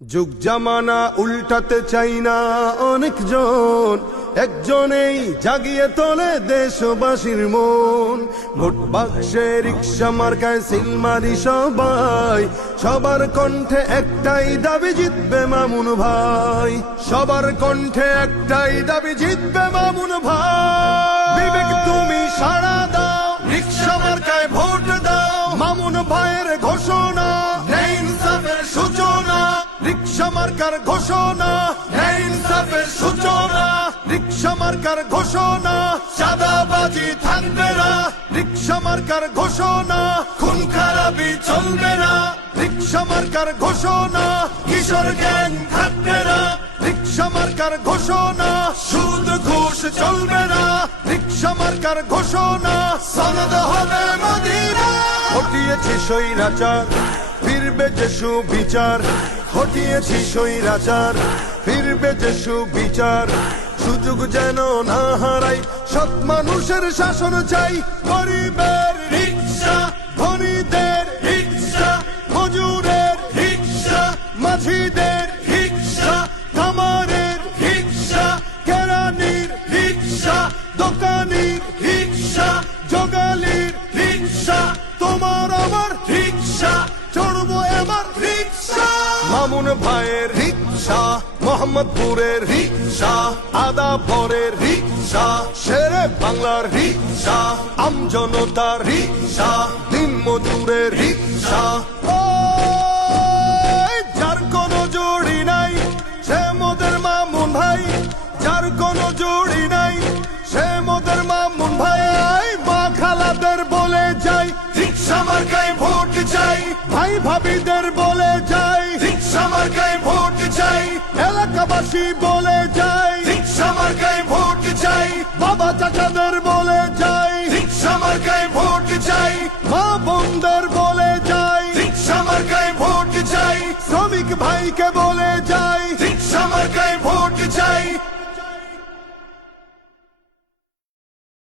যুগ জামানা উল্টাতে চাই না অনেকজন, একজনেই জাগিয়ে তোলে দেশবাসীর মন। ভোট বাক্সে রিক্সা মার্কায় সিল মারি সবাই, সবার কণ্ঠে একটাই দাবি জিতবে মামুন ভাই। সবার কণ্ঠে একটাই দাবি জিতবে মামুন ভাই। বিবেক তুমি সাড়া দাও, রিক্সা মার্কায় ভোট দাও। মামুন ভাইয়ের ঘোষণা, ন্যায় ইনসাফের সূচনা। রিক্সা মার্কার ঘোষণা, ন্যায় ইনসাফের সূচনা। রিক্সা মার্কার ঘোষণা, চাঁদাবাজি থাকবে না। রিক্সা মার্কার ঘোষণা, খুন খারাপি চলবে না। রিক্সা মার্কার ঘোষণা, কিশোর গ্যাং থাকবে না। রিক্সা মার্কার ঘোষণা, সুদ ঘুষ চলবে না। রিক্সা মার্কার ঘোষণা, সনদ হবে মদিনা। হটিয়েছি স্বৈরাচার, ফিরবে যে সুবিচার। হটিয়েছি স্বৈরাচার, ফিরবে যে সুবিচার। সুযোগ যেন না হারাই, সৎ মানুষের শাসন চাই। গরিবের রিক্সা, ধনীদের রিক্সা, মজুরের রিক্সা, মাঝিদের রিক্সা, কামারের রিক্সা, কেরানির রিক্সা, দোকানির রিক্সা, জোগালির রিক্সা। তোমার আমার রিক্সা, চড়বো এবার রিক্সা। মামুন ভাইয়ের রিক্সা, মোহাম্মদপুরের রিক্সা, আদাবরের রিক্সা, শেরে বাংলার রিক্সা, আমজনতার রিক্সা, দিন মজুরের রিক্সা। যার কোনো জুড়ি নাই সে মোদের মামুন ভাই। যার কোনো জুড়ি নাই সে মোদের মামুন ভাই। মা খালাদের বলে যাই, রিক্সা মার্কায় ভোট চাই। ভাই ভাবিদের বলে যাই, রিক্সা মার্কায় ভোট চাই। এলাকাবাসী বলে যাই, রিক্সা মার্কায় ভোট চাই। বাবা চাচাদের বলে যাই, রিক্সা মার্কায় ভোট চাই। মা বোনদের